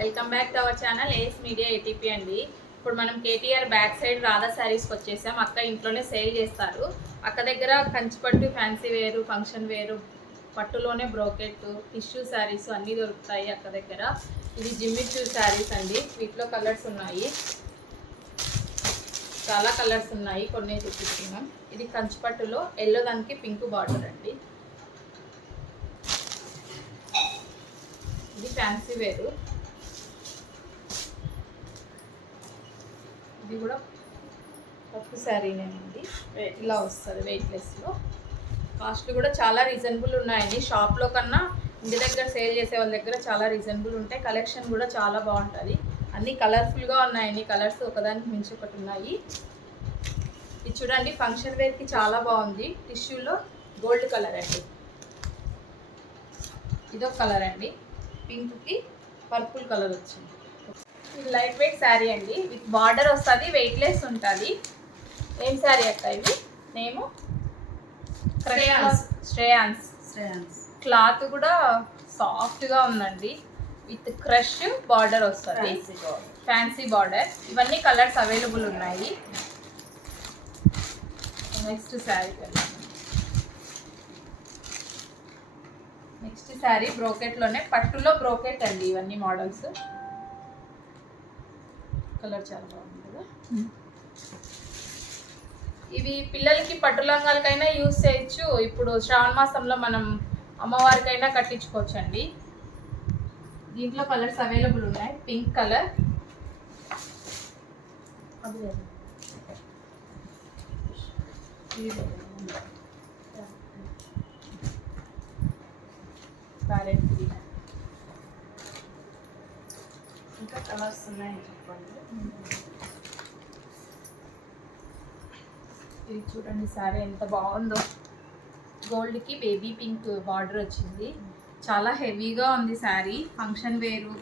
Welcome back to our channel AS media ATP అండి. ఇప్పుడు మనం కేటీఆర్ బ్యాక్ సైడ్ రాధా శారీస్కి వచ్చేసాం. అక్క ఇంట్లోనే సేల్ చేస్తారు. అక్క దగ్గర కంచిపట్టు, ఫ్యాన్సీ వేరు, ఫంక్షన్ వేరు, పట్టులోనే బ్రోకెట్, టిష్యూ శారీస్ అన్నీ దొరుకుతాయి అక్క దగ్గర. ఇది జిమ్మిచూ శారీస్ అండి. వీటిలో కలర్స్ ఉన్నాయి, చాలా కలర్స్ ఉన్నాయి, కొన్ని చూపిస్తున్నాం. ఇది కంచిపట్టులో ఎల్లో దానికి పింక్ బార్డర్ అండి. ఇది ఫ్యాన్సీ వేరు, ఇది కూడా పప్పు శారీనేనండి. ఇలా వస్తుంది వెయిట్లెస్లో. కాస్ట్లు కూడా చాలా రీజనబుల్ ఉన్నాయండి. షాప్లో కన్నా ఇంటి దగ్గర సేల్ చేసే వాళ్ళ దగ్గర చాలా రీజనబుల్ ఉంటాయి. కలెక్షన్ కూడా చాలా బాగుంటుంది. అన్నీ కలర్ఫుల్గా ఉన్నాయండి. కలర్స్ ఒకదానికి మించి ఒకటి ఉన్నాయి. ఇది చూడండి, ఫంక్షన్ వేర్కి చాలా బాగుంది. టిష్యూలో గోల్డ్ కలర్ అండి. ఇదొక కలర్ అండి, పింక్కి పర్పుల్ కలర్ వచ్చింది. ఇది లైట్ వెయిట్ శారీ అండి, విత్ బార్డర్ వస్తుంది, వెయిట్లెస్ ఉంటుంది. ఏం శారీ అక్క ఇది? నేము శ్రేయాన్స్. క్లాత్ కూడా సాఫ్ట్గా ఉందండి, విత్ క్రష్ బార్డర్ వస్తుంది, ఫ్యాన్సీ బార్డర్. ఇవన్నీ కలర్స్ అవైలబుల్ ఉన్నాయి. నెక్స్ట్ శారీ నెక్స్ట్ శారీ బ్రోకెట్లోనే, పట్టులో బ్రోకెట్ అండి. ఇవన్నీ మోడల్స్. కలర్ చాలా బాగుంది కదా. ఇవి పిల్లలకి పట్టు లంగాలకైనా యూజ్ చేయొచ్చు. ఇప్పుడు శ్రావణ మాసంలో మనం అమ్మవారికైనా కట్టించుకోవచ్చు అండి. దీంట్లో కలర్స్ అవైలబుల్ ఉన్నాయి. పింక్ కలర్, ప్యారెట్ గ్రీన్, ఇంకా కలర్స్ ఉన్నాయి చెప్పండి. ఇది చూడండి, శారీ ఎంత బాగుందో. గోల్డ్కి బేబీ పింక్ బార్డర్ వచ్చింది. చాలా హెవీగా ఉంది శారీ. ఫంక్షన్ వేరు,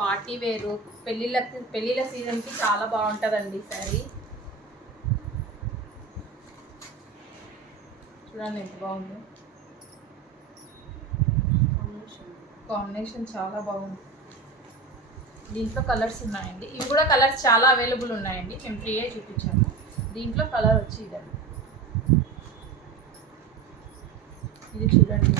పార్టీ వేరు, పెళ్ళిళ్ళ సీజన్కి చాలా బాగుంటుందండి శారీ. చూడండి ఎంత బాగుందో. కాంబినేషన్ చాలా బాగుంది. దీంట్లో కలర్స్ ఉన్నాయండి. ఇవి కూడా కలర్స్ చాలా అవైలబుల్ ఉన్నాయండి. మేము ఫ్రీగా చూపించాము. దీంట్లో కలర్ వచ్చి ఇదండి. ఇది చూడండి,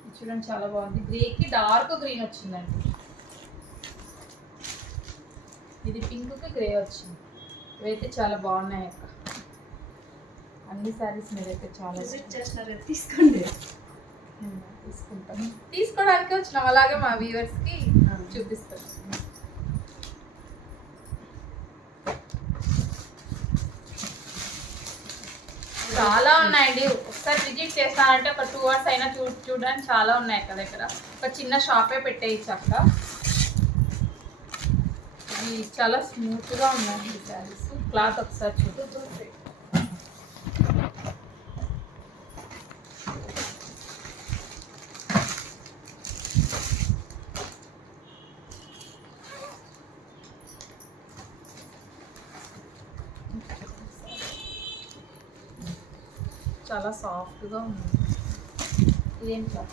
ఇది చూడండి చాలా బాగుంది. గ్రేకి డార్క్ గ్రీన్ వచ్చిందండి. ఇది పింక్కి గ్రే వచ్చింది. ఇవైతే చాలా బాగున్నాయి అక్క. అన్ని శారీస్ మీరైతే చాలా విజిట్ చేసినారు, తీసుకోండి. తీసుకుంటాను, తీసుకోవడానికి వచ్చినాం. అలాగే మా వ్యూవర్స్కి చూపిస్తాను. చాలా ఉన్నాయండి. ఒకసారి విజిట్ చేస్తానంటే ఒక 2 hours అయినా చూడడానికి చాలా ఉన్నాయి అక్క దగ్గర. ఒక చిన్న షాపే పెట్టేయచ్చు అక్క. ఇవి చాలా స్మూత్గా ఉన్నాయండి శారీస్. క్లాత్ ఒకసారి చూడండి. చాలా సాఫ్ట్గా ఉంది. ఇదేం క్లాత్?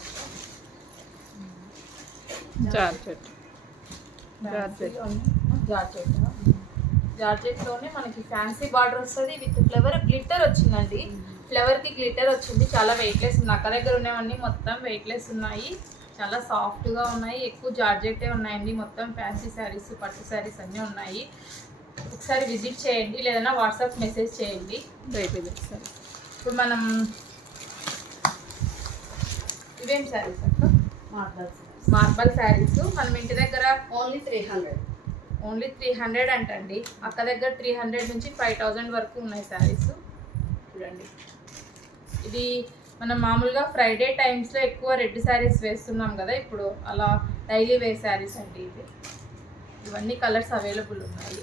జార్జెట్లోనే మనకి ఫ్యాన్సీ బార్డర్ వస్తుంది, విత్ ఫ్లవర్ గ్లిట్టర్ వచ్చిందండి. ఫ్లవర్కి గ్లిట్టర్ వచ్చింది. చాలా వెయిట్లెస్ ఉంది. అక్క దగ్గర ఉన్నవన్నీ మొత్తం వెయిట్లెస్ ఉన్నాయి. చాలా సాఫ్ట్గా ఉన్నాయి. ఎక్కువ జార్జెట్టే ఉన్నాయండి. మొత్తం ఫ్యాన్సీ శారీస్, పట్టు శారీస్ అన్నీ ఉన్నాయి. ఒకసారి విజిట్ చేయండి, లేదన్నా వాట్సాప్ మెసేజ్ చేయండి. ఇప్పుడు మనం ఇవేం శారీస్ అక్క? మార్బల్ శారీస్. మనం ఇంటి దగ్గర ఓన్లీ 300 అంటండి. అక్క దగ్గర 300 నుంచి 5000 వరకు ఉన్నాయి శారీస్. చూడండి, ఇది మనం మామూలుగా ఫ్రైడే టైమ్స్లో ఎక్కువ రెడ్ శారీస్ వేస్తున్నాం కదా ఇప్పుడు, అలా డైలీ వేర్ శారీస్ అండి ఇవి. ఇవన్నీ కలర్స్ అవైలబుల్ ఉన్నాయి.